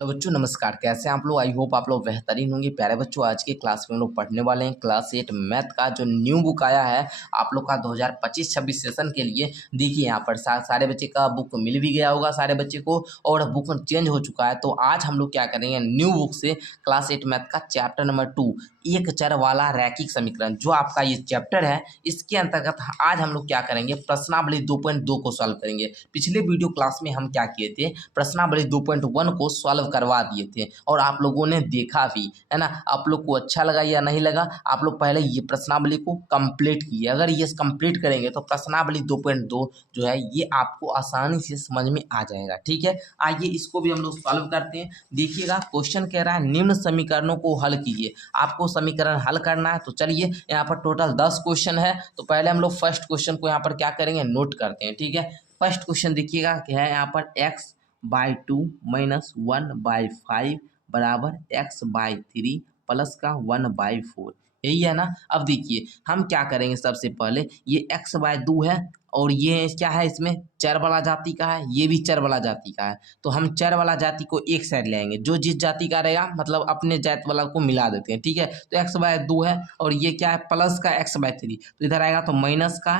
तो बच्चों नमस्कार, कैसे हैं आप लोग। आई होप आप लोग बेहतरीन होंगे। प्यारे बच्चों, आज की क्लास में हम लोग पढ़ने वाले हैं क्लास 8 मैथ का जो न्यू बुक आया है आप लोग का 2025-26 सेशन के लिए। देखिए यहाँ पर सारे बच्चे का बुक मिल भी गया होगा सारे बच्चे को, और बुक चेंज हो चुका है। तो आज हम लोग क्या करेंगे, न्यू बुक से क्लास 8 मैथ का चैप्टर नंबर 2 एक चर वाला रैखिक समीकरण, जो आपका ये चैप्टर है, इसके अंतर्गत आज हम लोग क्या करेंगे, प्रश्नावली 2.2 को सॉल्व करेंगे। पिछले वीडियो क्लास में हम क्या किए थे, प्रश्नावली 2.1 को सॉल्व करवा दिए थे और आप लोगों ने देखा भी है ना। आप लोग को अच्छा लगा या नहीं लगा, आप लोग पहले ये प्रश्नावली को कंप्लीट किए। अगर ये कंप्लीट करेंगे तो प्रश्नावली 2.2 जो है ये आपको आसानी से समझ में आ जाएगा। ठीक है, आइए इसको भी हम लोग सॉल्व करते हैं। देखिएगा क्वेश्चन कह रहा है निम्न समीकरणों को हल कीजिए। आपको समीकरण हल करना है, तो चलिए यहाँ पर टोटल 10 क्वेश्चन है। तो पहले हम लोग फर्स्ट क्वेश्चन को यहाँ पर क्या करेंगे, नोट करते हैं। ठीक है, फर्स्ट क्वेश्चन देखिएगा क्या है यहाँ पर, x/2 - 1/5 बराबर x/3 प्लस का 1/4, यही है ना। अब देखिए हम क्या करेंगे, सबसे पहले ये x/2 है और ये क्या है, इसमें चर वाला जाति का है, ये भी चर वाला जाति का है। तो हम चर वाला जाति को एक साइड ले आएंगे, जो जिस जाति का रहेगा मतलब अपने जात वाला को मिला देते हैं। ठीक है, तो x/2 है और ये क्या है, प्लस का x/3, तो इधर आएगा तो माइनस का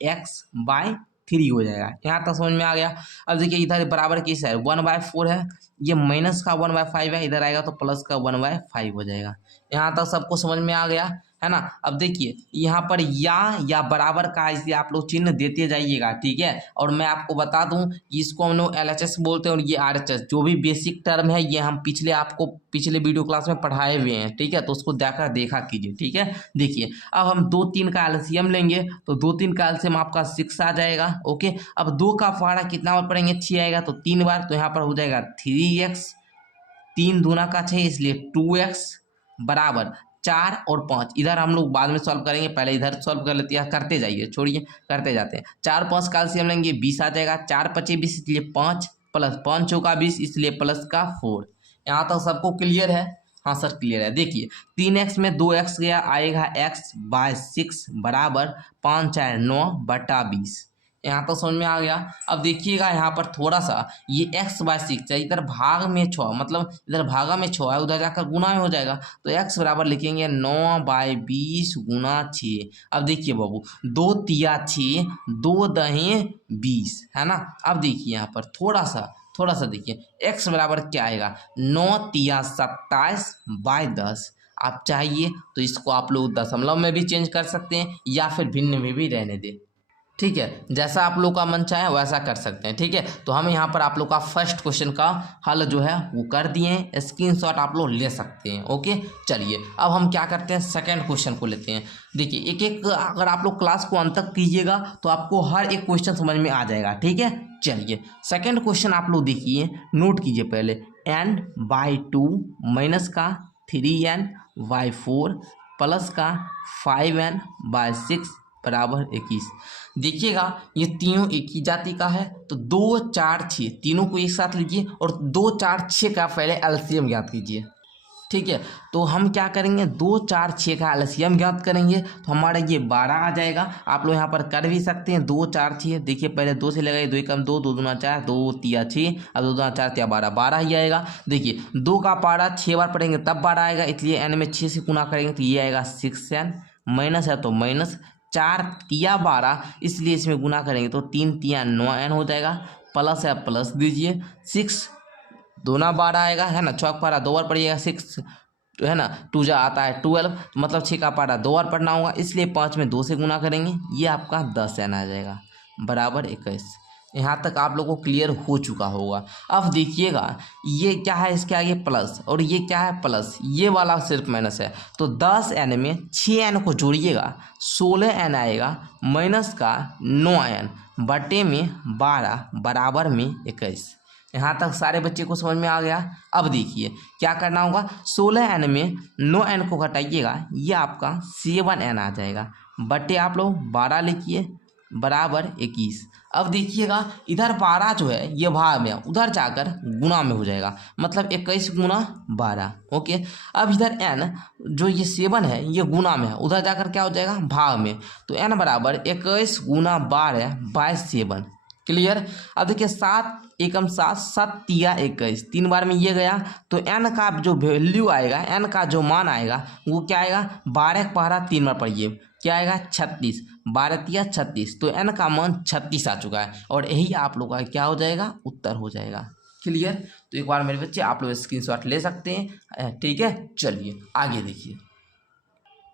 x/3 हो जाएगा। यहाँ तक समझ में आ गया। अब देखिए इधर बराबर किस है, 1/4 है, ये माइनस का 1/5 है, इधर आएगा तो प्लस का 1/5 हो जाएगा। यहाँ तक सबको समझ में आ गया है ना। अब देखिए यहाँ पर या बराबर का इसलिए आप लोग चिन्ह देते जाइएगा। ठीक है, और मैं आपको बता दूं इसको हम लोग LHS बोलते हैं और ये RHS, जो भी बेसिक टर्म है ये हम पिछले वीडियो क्लास में पढ़ाए हुए हैं। ठीक है, तो उसको देखा कीजिए। ठीक है, देखिए अब हम 2 3 का एलसीएम लेंगे तो 2 3 का एलसीएम आपका 6 आ जाएगा। ओके, अब 2 का पहाड़ा कितना बार पढ़ेंगे, 6 आएगा, तो 3 बार, तो यहाँ पर हो जाएगा 3x, 3 दूना का 6 इसलिए 2x बराबर 4 और 5। इधर हम लोग बाद में सॉल्व करेंगे, पहले इधर सॉल्व कर लेते हैं। करते जाइए, छोड़िए, करते जाते हैं। 4 5 का एलसीएम लेंगे, 20 आ जाएगा। 4 5 20 इसलिए 5 प्लस 5 चौका 20 इसलिए प्लस का 4। यहाँ तक सबको क्लियर है? हाँ सर क्लियर है। देखिए 3x में 2x गया, आएगा x/6 बराबर 5 4 9/20। यहाँ तो समझ में आ गया। अब देखिएगा यहाँ पर थोड़ा सा ये x/6 है, इधर भाग में 6 मतलब इधर भागा में 6 है, उधर जाकर गुना में हो जाएगा, तो x बराबर लिखेंगे 9/20 गुना 6। अब देखिए बाबू 2 तिया 6, 2 दहें 20 है ना। अब देखिए यहाँ पर थोड़ा सा देखिए x बराबर क्या आएगा, 9 तिया 27/10। आप चाहिए तो इसको आप लोग दशमलव में भी चेंज कर सकते हैं या फिर भिन्न में भी रहने दें। ठीक है, जैसा आप लोग का मन चाहे वैसा कर सकते हैं। ठीक है, तो हम यहाँ पर आप लोग का फर्स्ट क्वेश्चन का हल जो है वो कर दिए हैं, स्क्रीनशॉट आप लोग ले सकते हैं। ओके, चलिए अब हम क्या करते हैं, सेकंड क्वेश्चन को लेते हैं। देखिए एक एक अगर आप लोग क्लास को अंत तक कीजिएगा तो आपको हर एक क्वेश्चन समझ में आ जाएगा। ठीक है, चलिए सेकेंड क्वेश्चन आप लोग देखिए, नोट कीजिए पहले, n/2 माइनस का 3n/4 प्लस का 5n/6 बराबर 21। देखिएगा ये तीनों एक ही जाति का है, तो 2 4 6 तीनों को एक साथ लीजिए और 2 4 6 का पहले एलसीएम ज्ञात कीजिए। ठीक है, तो हम क्या करेंगे, 2 4 6 का एलसीएम ज्ञात करेंगे तो हमारा ये 12 आ जाएगा। आप लोग यहाँ पर कर भी सकते हैं, 2 4 6, देखिए पहले 2 से लगाइए, 2 कम 2, 2 दूना 4, 2 तिया 6, अब 2 दूना 4 तिया 12, 12 ही आएगा। देखिए 2 का पारा 6 बार पढ़ेंगे तब 12 आएगा, इसलिए n में 6 से गुना करेंगे तो ये आएगा 6n, माइनस है तो माइनस 4 तिया 12, इसलिए इसमें गुना करेंगे तो 3 तिया 9n हो जाएगा, प्लस है प्लस दीजिए, 6 दूना 12 आएगा है ना, 6 का पारा 2 बार पढ़िएगा, 6 है ना, 2 जा आता है 12, मतलब 6 का पारा 2 बार पढ़ना होगा, इसलिए 5 में 2 से गुना करेंगे, ये आपका 10n आ जाएगा बराबर 21। यहाँ तक आप लोगों को क्लियर हो चुका होगा। अब देखिएगा ये क्या है, इसके आगे प्लस और ये क्या है प्लस, ये वाला सिर्फ माइनस है, तो 10n में 6n को जोड़िएगा 16n आएगा, माइनस का 9n बटे में 12 बराबर में 21। यहाँ तक सारे बच्चे को समझ में आ गया। अब देखिए क्या करना होगा, 16n में 9n को घटाइएगा, ये आपका 7n आ जाएगा, बटे आप लोग 12 लिखिए बराबर 21। अब देखिएगा इधर 12 जो है ये भाग में, उधर जाकर गुना में हो जाएगा, मतलब 21 गुना 12। ओके, अब इधर n जो ये 7 है ये गुना में है, उधर जाकर क्या हो जाएगा भाग में, तो n बराबर 21 गुना 12/7 क्लियर। अब देखिए 7 एकम 7, 7 तिया 21, 3 बार में ये गया तो n का जो वैल्यू आएगा, n का जो मान आएगा वो क्या आएगा, 12 का पहाड़ा 3 बार पढ़िए, क्या आएगा 36, 12 तिया 36, तो n का मान 36 आ चुका है और यही आप लोग का क्या हो जाएगा, उत्तर हो जाएगा। क्लियर। तो एक बार मेरे बच्चे आप लोग स्क्रीनशॉट ले सकते हैं, ठीक है। चलिए आगे देखिए,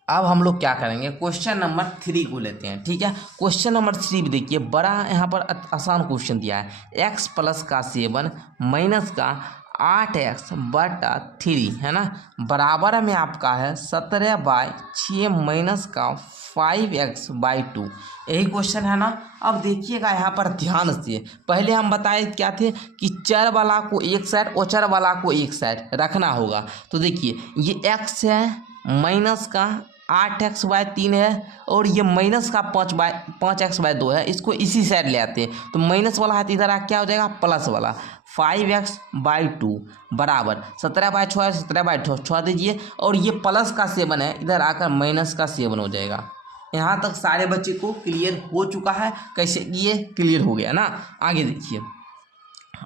अब हम लोग क्या करेंगे, क्वेश्चन नंबर 3 को लेते हैं, ठीक है। क्वेश्चन नंबर 3 भी देखिए, बड़ा यहाँ पर आसान क्वेश्चन दिया है, x प्लस का 7 माइनस का 8x/3 है ना, बराबर में आपका है 17/6 माइनस का 5x/2, यही क्वेश्चन है ना। अब देखिएगा यहाँ पर ध्यान से, पहले हम बताए क्या थे कि चर वाला को एक साइड और चर वाला को एक साइड रखना होगा। तो देखिए ये x है माइनस का 8x/3 है और ये माइनस का 5x/2 है, इसको इसी साइड ले आते हैं तो माइनस वाला हाथ इधर आ क्या हो जाएगा, प्लस वाला 5x/2 बराबर 17/6 17/6 6 दीजिए और ये प्लस का 7 है, इधर आकर माइनस का 7 हो जाएगा। यहाँ तक सारे बच्चे को क्लियर हो चुका है, कैसे ये क्लियर हो गया ना। आगे देखिए,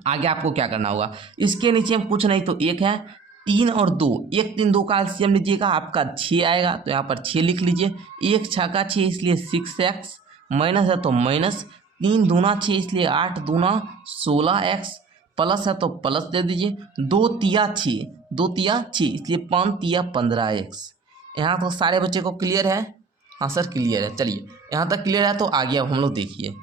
आगे आपको क्या करना होगा, इसके नीचे हम कुछ नहीं तो 1 है, 3 और 2, 1 3 2 का एलसीएम लीजिएगा, आपका 6 आएगा, तो यहाँ पर 6 लिख लीजिए, 1 6 का 6 इसलिए 6x, माइनस है तो माइनस, 3 दूना 6 इसलिए 8 दूना 16x, प्लस है तो प्लस दे दीजिए, 2 तिया 6, 2 तिया 6 इसलिए 5 तिया 15x। यहाँ तो सारे बच्चे को क्लियर है, हाँ सर क्लियर है। चलिए यहाँ तक क्लियर है तो आगे अब हम लोग देखिए,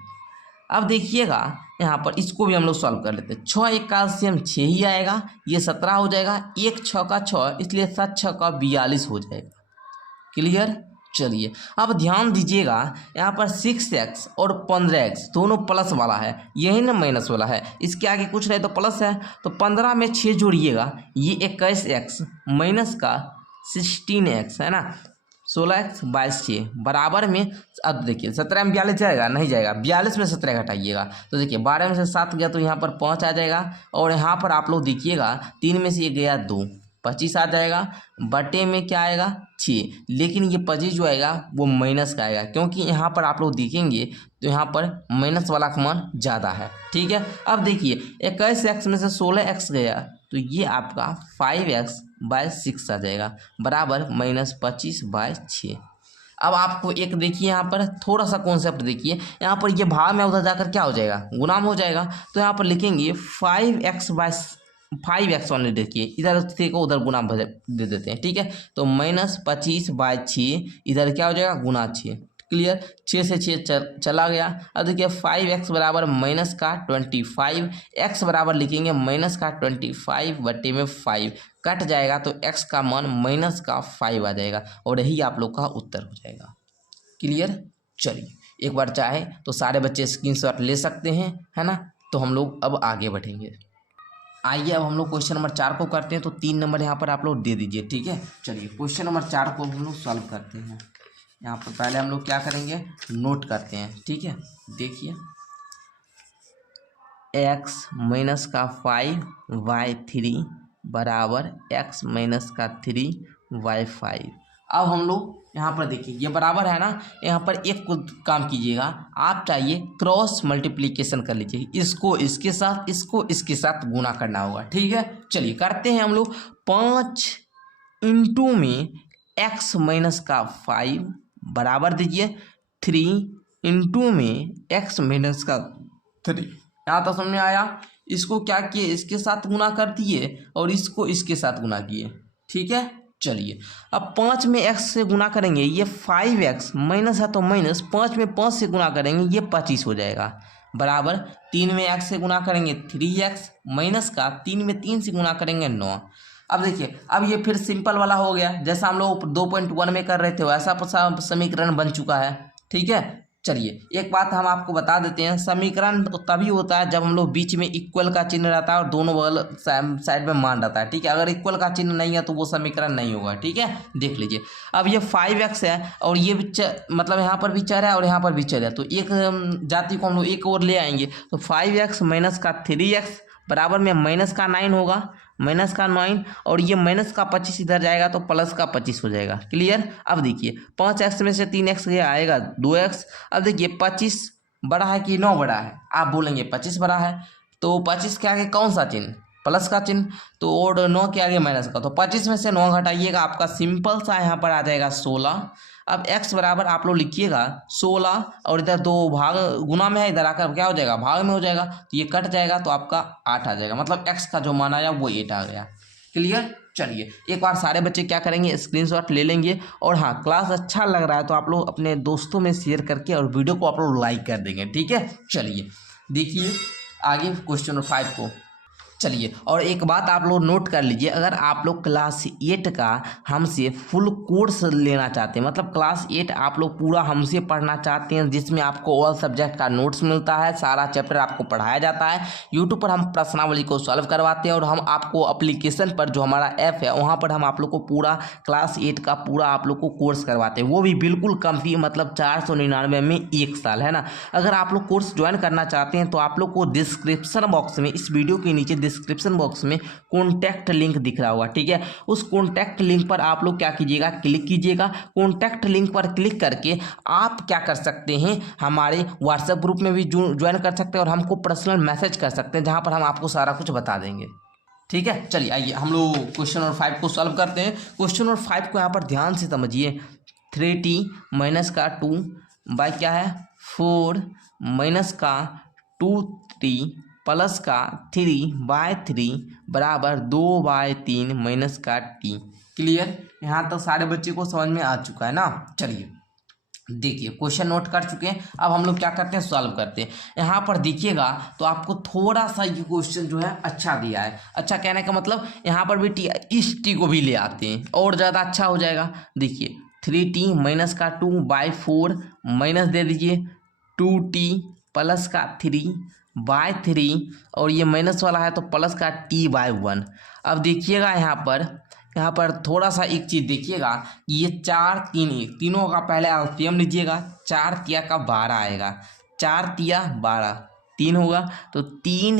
अब देखिएगा यहाँ पर इसको भी हम लोग सॉल्व कर लेते हैं। 6 1 का एलसीएम 6 ही आएगा, ये 17 हो जाएगा, 1 6 का 6 इसलिए 7 6 का 42 हो जाएगा। क्लियर। चलिए अब ध्यान दीजिएगा, यहाँ पर 6x और 15x दोनों प्लस वाला है, यही ना माइनस वाला है, इसके आगे कुछ नहीं तो प्लस है, तो 15 में 6 जोड़िएगा, ये 21x माइनस का 16x है ना, 16x/6 बराबर में, अब देखिए 17 में 42 जाएगा, नहीं जाएगा, 42 में 17 घटाइएगा तो देखिए 12 में से 7 गया तो यहाँ पर 5 आ जाएगा और यहाँ पर आप लोग देखिएगा 3 में से ये गया 2, 25 आ जाएगा, बटे में क्या आएगा 6, लेकिन ये 25 जो आएगा वो माइनस का आएगा, क्योंकि यहाँ पर आप लोग देखेंगे तो यहाँ पर माइनस वाला का मान ज़्यादा है, ठीक है। अब देखिए 21x में से 16x गया तो ये आपका 5x/6 आ जाएगा, बराबर -25/6। अब आपको एक देखिए यहाँ पर थोड़ा सा कॉन्सेप्ट देखिए, यहाँ पर ये भाग में उधर जाकर क्या हो जाएगा, गुणाम हो जाएगा, तो यहाँ पर लिखेंगे 5x ओनली, देखिए इधर से को उधर गुना दे देते हैं, ठीक है। तो -25/6 इधर क्या हो जाएगा, गुना 6। क्लियर। 6 से 6 चला गया। अब देखिए 5x बराबर -25, x बराबर लिखेंगे -25 बटे में 5 कट जाएगा तो x का मान -5 आ जाएगा और यही आप लोग का उत्तर हो जाएगा। क्लियर। चलिए एक बार चाहे तो सारे बच्चे स्क्रीनशॉट ले सकते हैं, है ना। तो हम लोग अब आगे बढ़ेंगे। आइए अब हम लोग क्वेश्चन नंबर 4 को करते हैं, तो 3 नंबर यहाँ पर आप लोग दे दीजिए, ठीक है। चलिए क्वेश्चन नंबर 4 को हम लोग सॉल्व करते हैं। यहाँ पर पहले हम लोग क्या करेंगे, नोट करते हैं, ठीक है। देखिए x माइनस का 5y3 बराबर x माइनस का 3y5। अब हम लोग यहाँ पर देखिए ये बराबर है ना, यहाँ पर एक काम कीजिएगा, आप चाहिए क्रॉस मल्टीप्लिकेशन कर लीजिए, इसको इसके साथ इसको इसके साथ गुना करना होगा, ठीक है। चलिए करते हैं हम लोग। 5 इंटू में x माइनस का 5 बराबर दीजिए 3 इंटू में x माइनस का 3। यहाँ तक समझ में आया। इसको क्या किए, इसके साथ गुना कर दिए और इसको इसके साथ गुना किए, ठीक है। चलिए अब 5 में x से गुना करेंगे, ये 5x माइनस है तो माइनस, 5 में 5 से गुना करेंगे ये 25 हो जाएगा, बराबर 3 में x से गुना करेंगे 3x माइनस का 3 में 3 से गुना करेंगे 9। अब देखिए अब ये फिर सिंपल वाला हो गया, जैसा हम लोग 2.1 में कर रहे थे वैसा समीकरण बन चुका है, ठीक है। चलिए एक बात हम आपको बता देते हैं, समीकरण तभी होता है जब हम लोग बीच में इक्वल का चिन्ह रहता है और दोनों बगल साइड में मान रहता है, ठीक है। अगर इक्वल का चिन्ह नहीं है तो वो समीकरण नहीं होगा, ठीक है। देख लीजिए अब ये 5x है और ये भी मतलब यहाँ पर भी चर है और यहाँ पर भी चर है, तो एक जाति को हम लोग एक और ले आएंगे, तो 5x माइनस का 3x बराबर में माइनस का 9 होगा, माइनस का 9 और ये माइनस का 25 इधर जाएगा तो प्लस का 25 हो जाएगा। क्लियर। अब देखिए 5x में से 3x गया आएगा 2x। अब देखिए 25 बड़ा है कि 9 बड़ा है? आप बोलेंगे 25 बड़ा है। तो 25 के आगे कौन सा चिन्ह? प्लस का चिन्ह। तो और 9 के आगे माइनस का। तो 25 में से 9 घटाइएगा, आपका सिंपल सा यहाँ पर आ जाएगा 16। अब x बराबर आप लोग लिखिएगा 16 और इधर 2 भाग गुना में है, इधर आकर क्या हो जाएगा? भाग में हो जाएगा। तो ये कट जाएगा तो आपका 8 आ जाएगा, मतलब x का जो मान आया वो 8 आ गया। क्लियर? चलिए एक बार सारे बच्चे क्या करेंगे, स्क्रीनशॉट ले लेंगे। और हाँ, क्लास अच्छा लग रहा है तो आप लोग अपने दोस्तों में शेयर करके और वीडियो को आप लोग लाइक कर देंगे, ठीक है। चलिए देखिए आगे क्वेश्चन नंबर 5 को। चलिए और एक बात आप लोग नोट कर लीजिए, अगर आप लोग क्लास 8 का हमसे फुल कोर्स लेना चाहते हैं, मतलब क्लास 8 आप लोग पूरा हमसे पढ़ना चाहते हैं, जिसमें आपको ऑल सब्जेक्ट का नोट्स मिलता है, सारा चैप्टर आपको पढ़ाया जाता है। यूट्यूब पर हम प्रश्नावली को सॉल्व करवाते हैं और हम आपको एप्लीकेशन पर जो हमारा ऐप है वहाँ पर हम आप लोग को पूरा क्लास 8 का पूरा आप लोग को कोर्स करवाते हैं, वो भी बिल्कुल कम फी, मतलब 499 में 1 साल, है ना। अगर आप लोग कोर्स ज्वाइन करना चाहते हैं तो आप लोग को डिस्क्रिप्शन बॉक्स में, इस वीडियो के नीचे डिस्क्रिप्शन बॉक्स में कॉन्टैक्ट लिंक दिख रहा होगा, ठीक है। उस कॉन्टैक्ट लिंक पर आप लोग क्या कीजिएगा, क्लिक कीजिएगा। कॉन्टैक्ट लिंक पर क्लिक करके आप क्या कर सकते हैं, हमारे व्हाट्सएप ग्रुप में भी ज्वाइन कर सकते हैं और हमको पर्सनल मैसेज कर सकते हैं, जहां पर हम आपको सारा कुछ बता देंगे, ठीक है। चलिए आइए हम लोग क्वेश्चन नंबर 5 को सॉल्व करते हैं। क्वेश्चन नंबर 5 को यहाँ पर ध्यान से समझिए। 3t माइनस का 2 बाय क्या है 4 माइनस का 2t प्लस का 3/3 बराबर 2/3 माइनस का t। क्लियर? यहाँ तक सारे बच्चे को समझ में आ चुका है ना। चलिए देखिए क्वेश्चन नोट कर चुके हैं, अब हम लोग क्या करते हैं, सॉल्व करते हैं। यहाँ पर देखिएगा तो आपको थोड़ा सा ये क्वेश्चन जो है अच्छा दिया है। अच्छा कहने का मतलब यहाँ पर भी टी, इस टी को भी ले आते हैं और ज़्यादा अच्छा हो जाएगा। देखिए 3t माइनस का 2/4 माइनस दे दीजिए 2t प्लस का 3/3 और ये माइनस वाला है तो प्लस का t/1। अब देखिएगा यहाँ पर थोड़ा सा एक चीज़ देखिएगा, ये 4 3 1 तीनों का पहले एलसीएम लीजिएगा। 4 तिया का 12 आएगा, 4 तिया 12 3 होगा, तो 3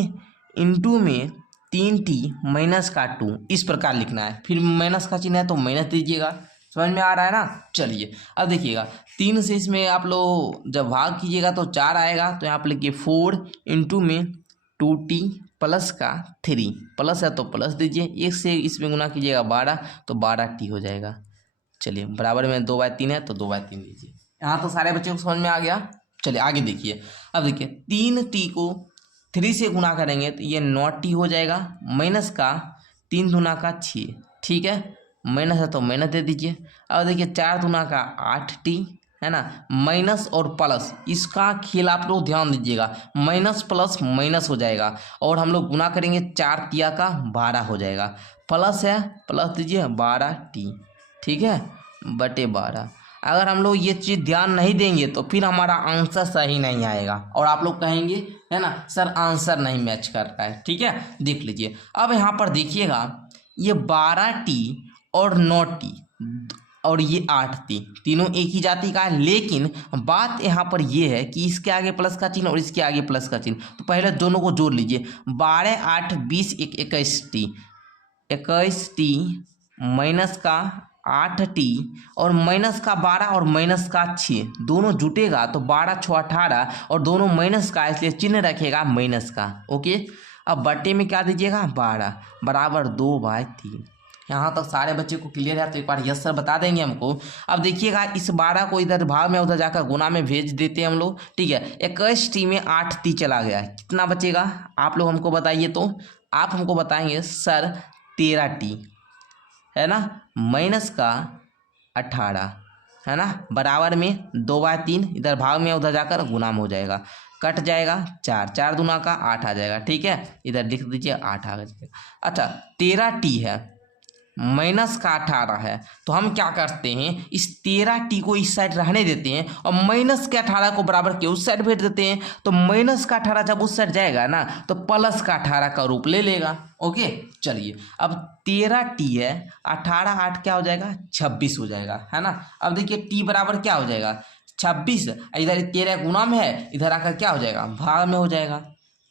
इंटू में 3t माइनस का 2 इस प्रकार लिखना है। फिर माइनस का चिन्ह है तो माइनस दीजिएगा। समझ में आ रहा है ना। चलिए अब देखिएगा 3 से इसमें आप लोग जब भाग कीजिएगा तो 4 आएगा, तो यहाँ पर लिखिए 4 इंटू में 2t प्लस का 3 प्लस है तो प्लस दीजिए, 1 से इसमें गुना कीजिएगा 12 तो 12t हो जाएगा। चलिए बराबर में 2/3 है तो 2/3 दीजिए। यहाँ तो सारे बच्चों को समझ में आ गया। चलिए आगे देखिए। अब देखिए 3t को 3 से गुना करेंगे तो ये 9t हो जाएगा, माइनस का 3 दूना का 6, ठीक है, माइनस है तो माइनस दे दीजिए। अब देखिए 4 दूना का 8t, है ना, माइनस और प्लस इसका खेल आप लोग ध्यान दीजिएगा, माइनस प्लस माइनस हो जाएगा और हम लोग गुना करेंगे 4 तिया का 12 हो जाएगा, प्लस है प्लस दीजिए 12t, ठीक है, बटे 12। अगर हम लोग ये चीज़ ध्यान नहीं देंगे तो फिर हमारा आंसर सही नहीं आएगा और आप लोग कहेंगे, है ना, सर आंसर नहीं मैच कर रहा है, ठीक है। देख लीजिए अब यहाँ पर देखिएगा ये 12t और 9t और ये 8t तीनों एक ही जाति का है, लेकिन बात यहाँ पर ये है कि इसके आगे प्लस का चिन्ह और इसके आगे प्लस का चिन्ह, तो पहले दोनों को जोड़ लीजिए। 12 8 20 21t, 21t माइनस का 8t और माइनस का 12 और माइनस का 6 दोनों जुटेगा तो 12 6 18 और दोनों माइनस का, इसलिए चिन्ह रखेगा माइनस का। ओके, अब बटे में क्या दीजिएगा 12 बराबर 2/3। यहाँ तक सारे बच्चे को क्लियर है तो एक बार यस सर बता देंगे हमको। अब देखिएगा इस 12 को इधर भाग में उधर जाकर गुना में भेज देते हैं हम लोग, ठीक है। 21t में 8t चला गया, कितना बचेगा आप लोग हमको बताइए। तो आप हमको बताएंगे सर 13t, है ना, माइनस का 18, है ना, बराबर में 2/3 इधर भाग में उधर जाकर गुना में हो जाएगा, कट जाएगा 4 4 दूना का 8 आ जाएगा, ठीक है, इधर लिख दीजिए 8 आ जाएगा। अच्छा 13t है, माइनस का 18 है, तो हम क्या करते हैं इस 13t को इस साइड रहने देते हैं और माइनस के 18 को बराबर के उस साइड भेज देते हैं। तो माइनस का 18 जब उस साइड जाएगा ना तो प्लस का 18 का रूप ले लेगा। ओके चलिए अब 13t है, 18 8 क्या हो जाएगा 26 हो जाएगा, है ना। अब देखिए t बराबर क्या हो जाएगा 26, इधर 13 गुना में है, इधर आकर क्या हो जाएगा भाग में हो जाएगा,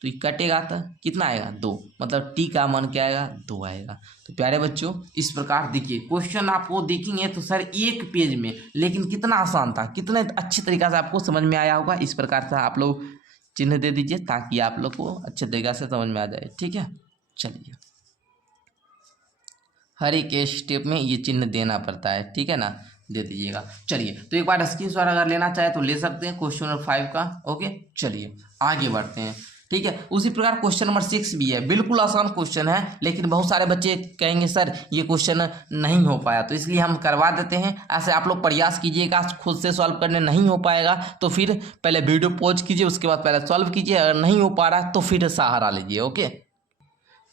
तो ये कटेगा तो कितना आएगा 2, मतलब टी का मान क्या आएगा 2 आएगा। तो प्यारे बच्चों इस प्रकार देखिए क्वेश्चन आपको देखेंगे तो सर एक पेज में, लेकिन कितना आसान था, कितने अच्छे तरीका से आपको समझ में आया होगा। इस प्रकार से आप लोग चिन्ह दे दीजिए ताकि आप लोग को अच्छे तरीका से समझ में आ जाए। ठीक है, चलिए हर एक स्टेप में ये चिन्ह देना पड़ता है, ठीक है ना, दे दीजिएगा। चलिए तो एक बार स्क्रीनशॉट अगर लेना चाहे तो ले सकते हैं क्वेश्चन नंबर 5 का। ओके चलिए आगे बढ़ते हैं। ठीक है, उसी प्रकार क्वेश्चन नंबर 6 भी है, बिल्कुल आसान क्वेश्चन है, लेकिन बहुत सारे बच्चे कहेंगे सर ये क्वेश्चन नहीं हो पाया, तो इसलिए हम करवा देते हैं। ऐसे आप लोग प्रयास कीजिएगा, खुद से सॉल्व करने नहीं हो पाएगा तो फिर पहले वीडियो पॉज कीजिए, उसके बाद पहले सॉल्व कीजिए, अगर नहीं हो पा रहा तो फिर सहारा लीजिए। ओके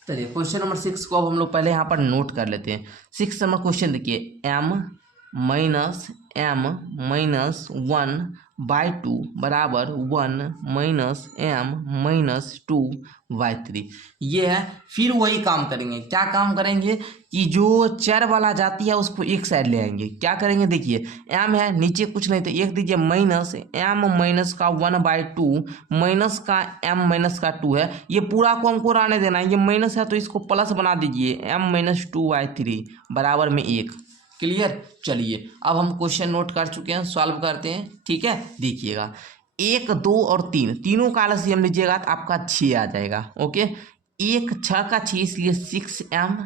चलिए क्वेश्चन नंबर 6 को अब हम लोग पहले यहाँ पर नोट कर लेते हैं। 6 नंबर क्वेश्चन देखिए, m-1/2 बराबर 1-m-2/3 ये है। फिर वही काम करेंगे, क्या काम करेंगे कि जो चर वाला जाती है उसको एक साइड ले आएंगे। क्या करेंगे देखिए, m है नीचे कुछ नहीं तो एक दीजिए माइनस m का 1/2 माइनस का m-2 है, ये पूरा को हमको आने देना है, ये माइनस है तो इसको प्लस बना दीजिए m-2/3 बराबर में 1। क्लियर, चलिए अब हम क्वेश्चन नोट कर चुके हैं, सॉल्व करते हैं। ठीक है, देखिएगा 1, 2 और 3 तीनों का LCM लीजिएगा तो आपका 6 आ जाएगा। ओके 1 6 का 6 इसलिए 6m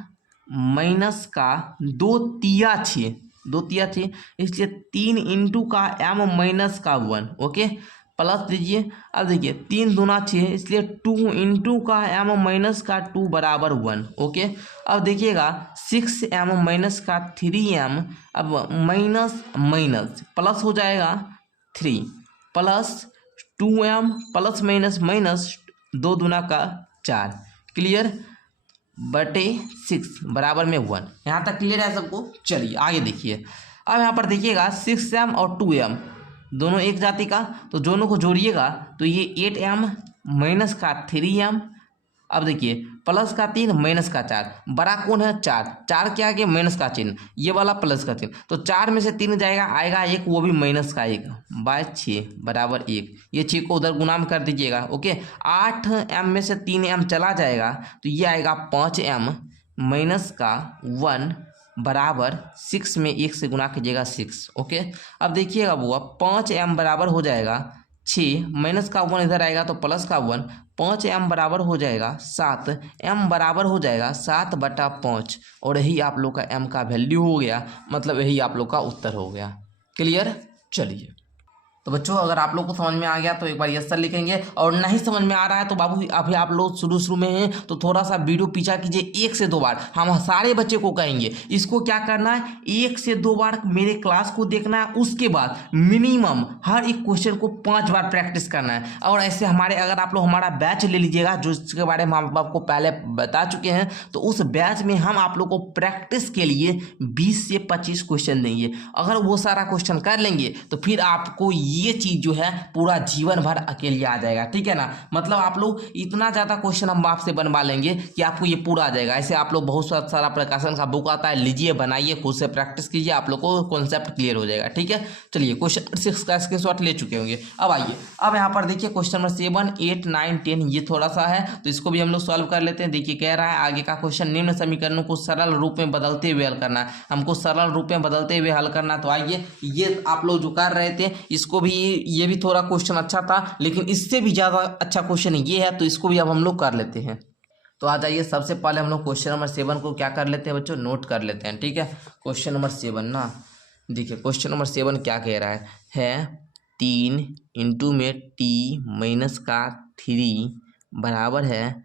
माइनस का 2 तिया 6 इसलिए 3 इंटू का m-1। ओके प्लस दीजिए, अब देखिए 3 दूना 6 इसलिए 2 इंटू का m-2 बराबर 1। ओके अब देखिएगा 6m का 3m, अब माइनस माइनस प्लस हो जाएगा 3 plus 2m plus minus minus 2 दूना का 4, क्लियर बटे 6 बराबर में 1। यहाँ तक क्लियर है सबको। चलिए आगे देखिए, अब यहाँ पर देखिएगा 6m और 2m दोनों एक जाति का, तो दोनों को जोड़िएगा तो ये 8m माइनस का 3m, अब देखिए प्लस का 3 माइनस का 4, बड़ा कौन है 4 के आगे माइनस का चिन्ह, ये वाला प्लस का चिन्ह, तो 4 में से 3 जाएगा आएगा 1, वो भी माइनस का 1 बाय 6 बराबर 1। ये 6 को उधर गुना में कर दीजिएगा। ओके 8m में से 3m चला जाएगा तो ये आएगा 5m माइनस का 1 बराबर 6 में 1 से गुना कीजिएगा 6। ओके अब देखिएगा वो 5m बराबर हो जाएगा 6 माइनस का 1 इधर आएगा तो प्लस का 1, 5m बराबर हो जाएगा 7, m बराबर हो जाएगा 7/5 और यही आप लोग का m का वैल्यू हो गया, मतलब यही आप लोग का उत्तर हो गया। क्लियर, चलिए तो बच्चों अगर आप लोग को समझ में आ गया तो एक बार यस सर लिखेंगे, और नहीं समझ में आ रहा है तो बाबू अभी आप लोग शुरू में हैं तो थोड़ा सा वीडियो पीछा कीजिए 1 से 2 बार। हम सारे बच्चे को कहेंगे इसको क्या करना है, 1 से 2 बार मेरे क्लास को देखना है, उसके बाद मिनिमम हर एक क्वेश्चन को 5 बार प्रैक्टिस करना है। और ऐसे हमारे अगर आप लोग हमारा बैच ले लीजिएगा जो इसके बारे में हम आपको पहले बता चुके हैं, तो उस बैच में हम आप लोग को प्रैक्टिस के लिए 20 से 25 क्वेश्चन देंगे। अगर वो सारा क्वेश्चन कर लेंगे तो फिर आपको ये चीज जो है पूरा जीवन भर अकेले आ जाएगा। ठीक है ना, मतलब आप लोग इतना ज्यादा क्वेश्चन हम आपसे बनवा लेंगे कि आपको ये पूरा आ जाएगा। ऐसे आप लोग बहुत सारा प्रकाशन का बुक आता है, लीजिए बनाइए खुद से प्रैक्टिस कीजिए, आप लोग को कॉन्सेप्ट क्लियर हो जाएगा। ठीक है, चलिए क्वेश्चन 6 का स्क्रीनशॉट ले चुके होंगे। अब आइए, अब यहाँ पर देखिए क्वेश्चन नंबर 7, 8, 9, 10 ये थोड़ा सा है तो इसको भी हम लोग सॉल्व कर लेते हैं। देखिए कह रहा है आगे का क्वेश्चन, निम्न समीकरणों को सरल रूप में बदलते हुए हल करना है। हमको सरल रूप में बदलते हुए हल करना, तो आइए ये आप लोग जो कर रहे थे इसको भी, ये भी थोड़ा क्वेश्चन अच्छा था लेकिन इससे भी ज्यादा अच्छा क्वेश्चन ये है, तो इसको भी अब हम लोग कर लेते हैं। तो आ जाइए सबसे पहले हम लोग क्वेश्चन नंबर 7 को क्या कर लेते हैं बच्चों, नोट कर लेते हैं। ठीक है, क्वेश्चन नंबर 7 ना, देखिए क्वेश्चन नंबर 7 क्या कह रहा है 3 इंटू में t माइनस का 3 बराबर है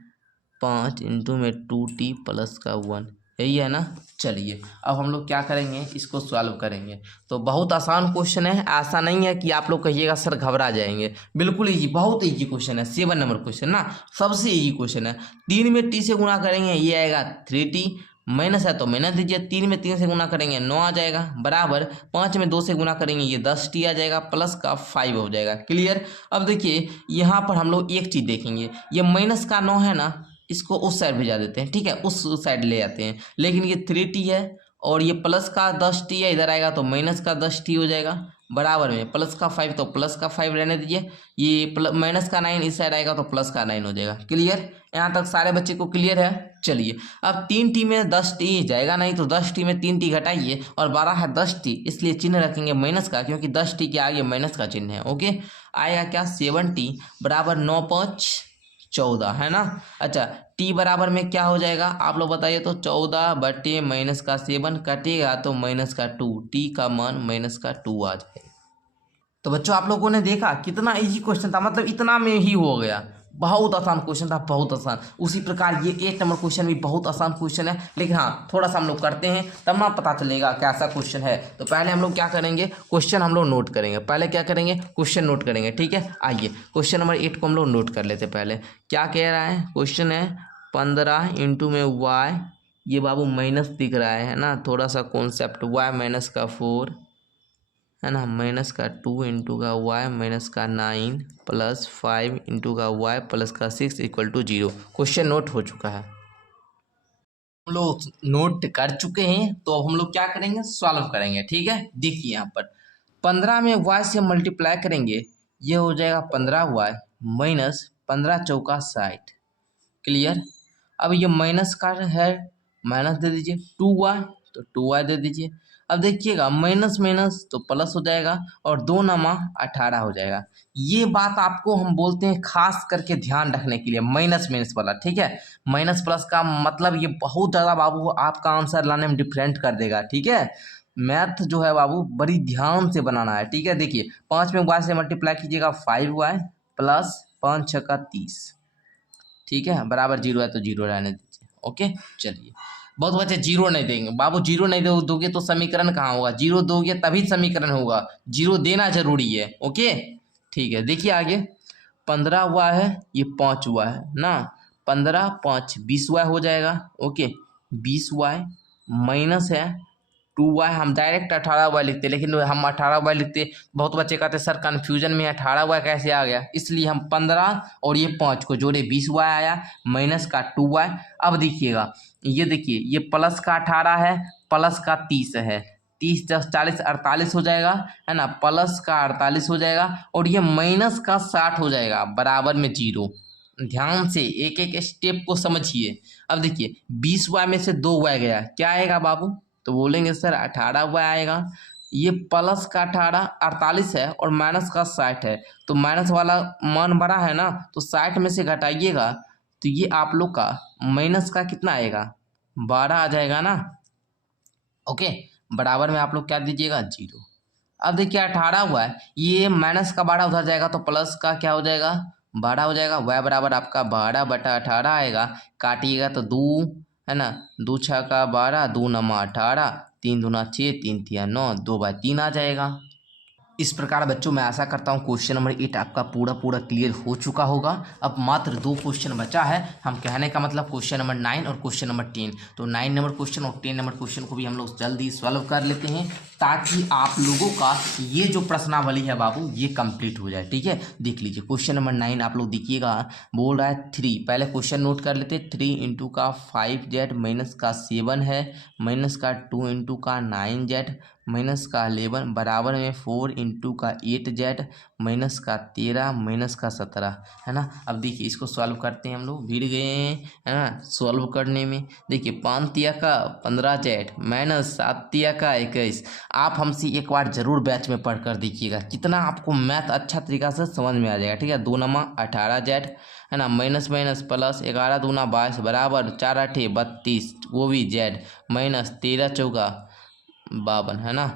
5 इंटू में 2t प्लस का 1, यही है ना। चलिए अब हम लोग क्या करेंगे, इसको सॉल्व करेंगे। तो बहुत आसान क्वेश्चन है, ऐसा नहीं है कि आप लोग कहिएगा सर घबरा जाएंगे, बिल्कुल इजी, बहुत इजी क्वेश्चन है। 7 नंबर क्वेश्चन ना सबसे इजी क्वेश्चन है। 3 में t से गुना करेंगे ये आएगा 3t, माइनस है तो माइनस दीजिए, 3 में 3 से गुना करेंगे 9 आ जाएगा, बराबर 5 में 2 से गुना करेंगे ये 10t आ जाएगा, प्लस का 5 हो जाएगा। क्लियर, अब देखिए यहाँ पर हम लोग एक चीज देखेंगे, ये माइनस का 9 है ना, इसको उस साइड भेजा देते हैं। ठीक है, उस साइड ले आते हैं, लेकिन ये 3t है और ये प्लस का 10t है, इधर आएगा तो माइनस का 10t हो जाएगा, बराबर में प्लस का 5 तो प्लस का 5 रहने दीजिए, ये माइनस का 9 इस साइड आएगा तो प्लस का 9 हो जाएगा। क्लियर, यहाँ तक सारे बच्चे को क्लियर है। चलिए अब 3t में 10t जाएगा नहीं तो 10t में 3t घटाइए और 12 है 10t, इसलिए चिन्ह रखेंगे माइनस का, क्योंकि 10t के आगे माइनस का चिन्ह है। ओके, आएगा क्या 7t बराबर 9 5 14 है ना। अच्छा t बराबर में क्या हो जाएगा आप लोग बताइए तो 14 बटे माइनस का 7 कटेगा तो माइनस का 2, t का मान माइनस का 2 आ जाएगा। तो बच्चों आप लोगों ने देखा कितना इजी क्वेश्चन था, मतलब इतना में ही हो गया, बहुत आसान क्वेश्चन था, बहुत आसान। उसी प्रकार ये 1 नंबर क्वेश्चन भी बहुत आसान क्वेश्चन है, लेकिन हाँ थोड़ा सा हम लोग करते हैं तब ना पता चलेगा कैसा क्वेश्चन है। तो पहले हम लोग क्या करेंगे, क्वेश्चन हम लोग नोट करेंगे। पहले क्या करेंगे, क्वेश्चन नोट करेंगे। ठीक है, आइए क्वेश्चन नंबर 8 को हम लोग नोट कर लेते। पहले क्या कह रहा है, क्वेश्चन है 15 इंटू में y, ये बाबू माइनस दिख रहा है ना, थोड़ा सा कॉन्सेप्ट, y माइनस का 4 है ना, माइनस का 2 इंटू का y माइनस का 9 प्लस 5 इंटू का y प्लस का 6 इक्वल टू 0। क्वेश्चन नोट हो चुका है, हम लोग नोट कर चुके हैं। तो अब हम लोग क्या करेंगे, सॉल्व करेंगे। ठीक है, देखिए यहाँ पर 15 में y से मल्टीप्लाई करेंगे, ये हो जाएगा 15y माइनस 15 चौका 60। क्लियर, अब ये माइनस का है, माइनस दे दीजिए, 2y तो 2y दे दीजिए। अब देखिएगा माइनस माइनस तो प्लस हो जाएगा और 2 नमा 18 हो जाएगा। ये बात आपको हम बोलते हैं खास करके ध्यान रखने के लिए, माइनस माइनस वाला। ठीक है, माइनस प्लस का मतलब ये बहुत ज़्यादा बाबू आपका आंसर लाने में डिफरेंट कर देगा। ठीक है, मैथ जो है बाबू बड़ी ध्यान से बनाना है। ठीक है, देखिए 5 में y से मल्टीप्लाई कीजिएगा 5y प्लस 5 छक्का 30। ठीक है, बराबर 0 है तो 0 रहने दीजिए। ओके, चलिए बहुत बच्चे 0 नहीं देंगे बाबू, 0 नहीं दोगे तो समीकरण कहाँ होगा, 0 दोगे तभी समीकरण होगा, 0 देना जरूरी है। ओके, ठीक है, देखिए आगे 15 हुआ है, ये 5 हुआ है ना, 15 5 20y हो जाएगा। ओके, 20y माइनस है 2y, हम डायरेक्ट 18y लिखते, लेकिन हम 18y लिखते, बहुत बच्चे कहते सर कन्फ्यूजन में 18y कैसे आ गया, इसलिए हम 15 और ये 5 को जोड़े 20y आया माइनस का 2y। अब देखिएगा ये देखिए, ये प्लस का 18 है, प्लस का 30 है, 30 10 40 48 हो जाएगा है ना, प्लस का 48 हो जाएगा और ये माइनस का 60 हो जाएगा, बराबर में 0। ध्यान से एक एक स्टेप को समझिए। अब देखिए 20y में से 2y गया, क्या आएगा बाबू, तो बोलेंगे सर 18y आएगा। ये प्लस का 18 48 है और माइनस का 60 है, तो माइनस वाला मान बड़ा है ना, तो 60 में से घटाइएगा तो ये आप लोग का माइनस का कितना आएगा, 12 आ जाएगा ना। ओके, बराबर में आप लोग क्या दीजिएगा 0। अब देखिए 18 हुआ है, ये माइनस का 12 उधर जाएगा तो प्लस का क्या हो जाएगा 12 हो जाएगा, y बराबर आपका 12 बटा 18 आएगा। काटिएगा तो 2 है ना, 2 छः का 12, 2 नमा 18, 3 दूना 6, 3 तिया 9, 2/3 आ जाएगा। इस प्रकार बच्चों मैं आशा करता हूँ क्वेश्चन नंबर 8 आपका पूरा क्लियर हो चुका होगा। अब मात्र 2 क्वेश्चन बचा है, हम कहने का मतलब क्वेश्चन नंबर 9 और क्वेश्चन नंबर 10। तो 9 नंबर क्वेश्चन और 10 नंबर क्वेश्चन को भी हम लोग जल्दी सॉल्व कर लेते हैं, ताकि आप लोगों का ये जो प्रश्नावली है बाबू ये कंप्लीट हो जाए। ठीक है, देख लीजिए क्वेश्चन नंबर 9 आप लोग देखिएगा, बोल रहा है 3, पहले क्वेश्चन नोट कर लेते। 3 इंटू का 5z माइनस का 7 है, माइनस का 2 इंटू का 9z माइनस का 11 बराबर में 4 इंटू का 8z माइनस का 13 माइनस का 17 है ना। अब देखिए इसको सॉल्व करते हैं, हम लोग भिड़ गए हैं है ना सॉल्व करने में। देखिए 5 तिया का 15z माइनस 7 तिया का 21। आप हमसे एक बार जरूर बैच में पढ़ कर देखिएगा, कितना आपको मैथ अच्छा तरीका से समझ में आ जाएगा। ठीक है, 2 नमा 18z है ना, माइनस माइनस प्लस 11 दूना 22 बराबर 4 8 32, वो भी z माइनस 13 चौका 52 है ना।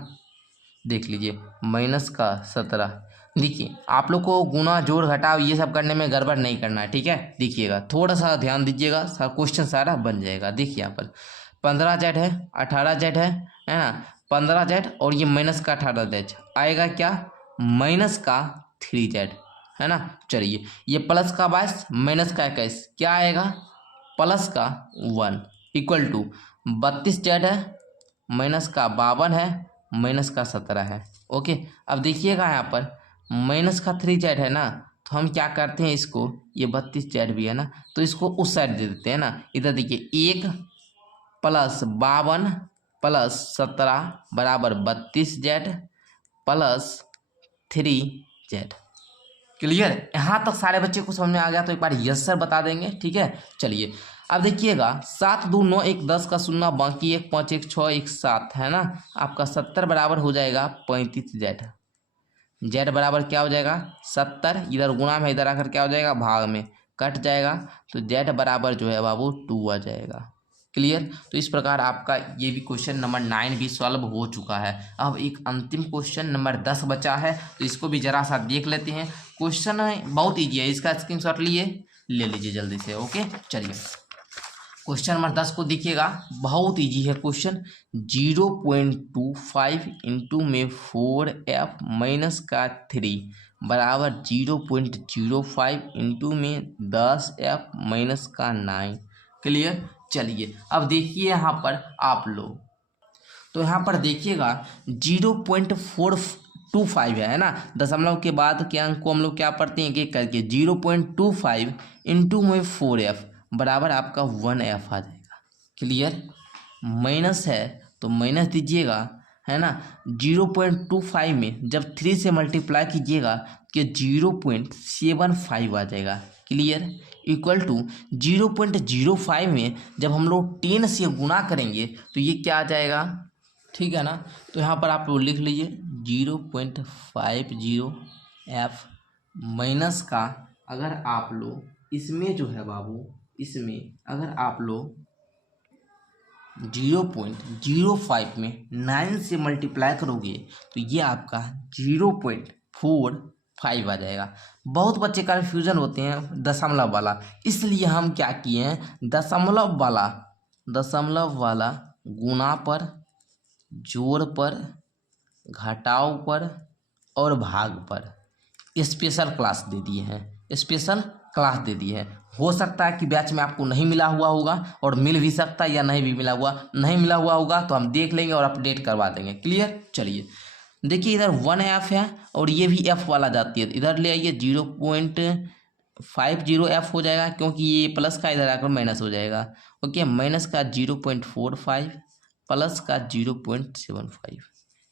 देख लीजिए माइनस का 17। देखिए आप लोग को गुना जोड़ घटाव ये सब करने में गड़बड़ नहीं करना है। ठीक है, देखिएगा थोड़ा सा ध्यान दीजिएगा, क्वेश्चन सारा बन जाएगा। देखिए यहाँ पर 15z है, 18z है ना, 15z और ये माइनस का 18z आएगा क्या, माइनस का 3z है ना। चलिए ये प्लस का 22 माइनस का 21 क्या आएगा, प्लस का 1 इक्वल टू 32z है, माइनस का 52 है, माइनस का 17 है। ओके, अब देखिएगा यहाँ पर माइनस का 3z है ना, तो हम क्या करते हैं इसको, ये 32z भी है ना, तो इसको उस साइड दे देते हैं ना। इधर देखिए 1 प्लस 52 प्लस 17 बराबर 32z प्लस 3z। क्लियर? यहाँ तक सारे बच्चे को समझ में आ गया तो एक बार यस सर बता देंगे। ठीक है, चलिए अब देखिएगा 7 2 9 1 10 का शून्य, बाकी 1 5 1 6 1 7 है ना, आपका 70 बराबर हो जाएगा 35z। z बराबर क्या हो जाएगा 70, इधर गुणा में इधर आकर क्या हो जाएगा भाग में कट जाएगा, तो z बराबर जो है बाबू 2 आ जाएगा। क्लियर? तो इस प्रकार आपका ये भी क्वेश्चन नंबर 9 भी सॉल्व हो चुका है। अब एक अंतिम क्वेश्चन नंबर 10 बचा है, तो इसको भी जरा सा देख लेते हैं। क्वेश्चन बहुत ईजी है, इसका स्क्रीनशॉट ले लीजिए जल्दी से। ओके, चलिए क्वेश्चन नंबर 10 को देखिएगा, बहुत ईजी है क्वेश्चन। 0.25 इंटू में 4f माइनस का 3 बराबर 0.05 इंटू में 10f माइनस का 9। क्लियर? चलिए अब देखिए यहाँ पर आप लोग, तो यहाँ पर देखिएगा 0.425 है ना, दशमलव के बाद के अंक को हम लोग क्या पढ़ते हैं एक करके। 0.25 इंटू में 4f बराबर आपका 1f आ जाएगा। क्लियर? माइनस है तो माइनस दीजिएगा, है ना। 0.25 में जब 3 से मल्टीप्लाई कीजिएगा कि 0.75 आ जाएगा। क्लियर? इक्वल टू 0.05 में जब हम लोग 10 से गुना करेंगे तो ये क्या आ जाएगा, ठीक है ना। तो यहाँ पर आप लोग लिख लीजिए 0.50f माइनस का, अगर आप लोग इसमें जो है बाबू, इसमें अगर आप लोग 0.05 में 9 से मल्टीप्लाई करोगे तो ये आपका 0.45 आ जाएगा। बहुत बच्चे कन्फ्यूजन होते हैं दशमलव वाला, इसलिए हम क्या किए हैं, दशमलव वाला गुणा पर, जोड़ पर, घटाव पर और भाग पर स्पेशल क्लास दे दिए हैं। हो सकता है कि बैच में आपको नहीं मिला हुआ होगा और मिल भी सकता है या नहीं भी मिला हुआ होगा तो हम देख लेंगे और अपडेट करवा देंगे। क्लियर? चलिए देखिए इधर 1f है और ये भी f वाला जाती है, इधर ले आइए 0.50f हो जाएगा, क्योंकि ये प्लस का इधर आकर माइनस हो जाएगा। ओके, माइनस का 0.45 प्लस का 0.75।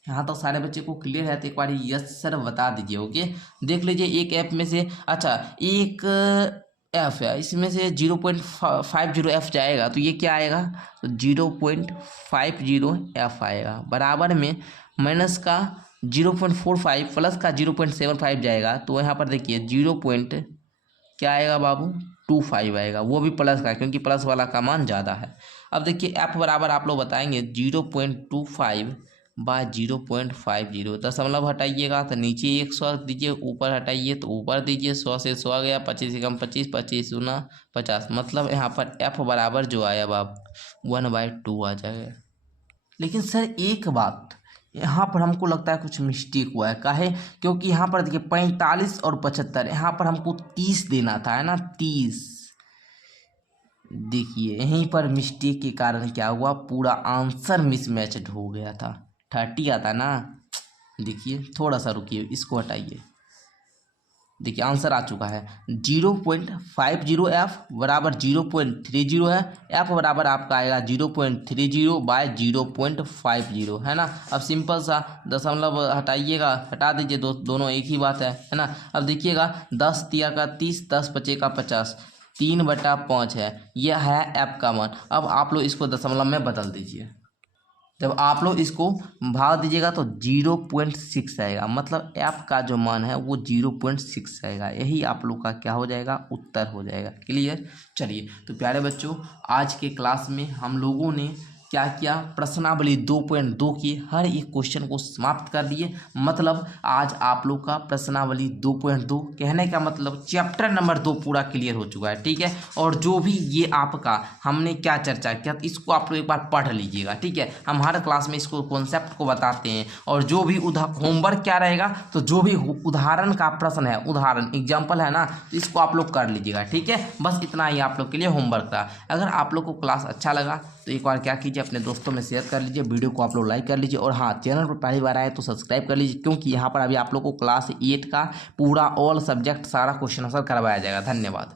यहाँ तो सारे बच्चे को क्लियर है तो एक बार यस सर बता दीजिए। ओके, देख लीजिए एक ऐप में से, अच्छा एक एफ है, इसमें से 0.50f जाएगा तो ये क्या आएगा, तो 0.50f आएगा, बराबर में माइनस का 0.45 प्लस का 0.75 जाएगा, तो यहाँ पर देखिए क्या आएगा बाबू 25 आएगा, वो भी प्लस का, क्योंकि प्लस वाला का मान ज़्यादा है। अब देखिए f बराबर आप लोग बताएंगे 0.25 बाय 0.50, दशमलव हटाइएगा तो नीचे 100 दीजिए, ऊपर हटाइए तो ऊपर दीजिए, 100 से 100 गया, 25 से कम 25, 25 दूना 50, मतलब यहाँ पर f बराबर जो आया बाब 1/2 आ जाएगा। लेकिन सर एक बात यहाँ पर हमको लगता है कुछ मिस्टेक हुआ है, काहे, क्योंकि यहाँ पर देखिए 45 और 75, यहाँ पर हमको 30 देना था, है ना, 30। देखिए यहीं पर मिस्टेक के कारण क्या हुआ, पूरा आंसर मिसमैच्ड हो गया था। 30 आता ना, देखिए थोड़ा सा रुकिए, इसको हटाइए, देखिए आंसर आ चुका है 0.50f बराबर 0.30 है, f बराबर आपका आएगा 0.30 बाय 0.50, है ना। अब सिंपल सा दशमलव हटाइएगा, हटा दीजिए, दोनों एक ही बात है ना। अब देखिएगा 10 तिया का 30, 10 पचे का 50, 3/5 है, यह है f का मान। अब आप लोग इसको दशमलव में बदल दीजिए, जब आप लोग इसको भाग दीजिएगा तो 0.6 आएगा, मतलब f का जो मान है वो 0.6 आएगा, यही आप लोग का क्या हो जाएगा, उत्तर हो जाएगा। क्लियर? चलिए तो प्यारे बच्चों, आज के क्लास में हम लोगों ने क्या किया, प्रश्नावली 2.2 की हर एक क्वेश्चन को समाप्त कर लिए। मतलब आज आप लोग का प्रश्नावली 2.2 कहने का मतलब चैप्टर नंबर 2 पूरा क्लियर हो चुका है, ठीक है। और जो भी ये आपका हमने क्या चर्चा किया इसको आप लोग एक बार पढ़ लीजिएगा, ठीक है। हम हर क्लास में इसको कॉन्सेप्ट को बताते हैं, और जो भी होमवर्क क्या रहेगा, तो जो भी उदाहरण का प्रश्न है, उदाहरण एग्जाम्पल है ना, तो इसको आप लोग कर लीजिएगा, ठीक है। बस इतना ही आप लोग के लिए होमवर्क था। अगर आप लोग को क्लास अच्छा लगा तो एक बार क्या कीजिए, अपने दोस्तों में शेयर कर लीजिए, वीडियो को आप लोग लाइक कर लीजिए, और हाँ, चैनल पर पहली बार आए तो सब्सक्राइब कर लीजिए, क्योंकि यहाँ पर अभी आप लोग को क्लास 8 का पूरा ऑल सब्जेक्ट सारा क्वेश्चन आंसर करवाया जाएगा। धन्यवाद।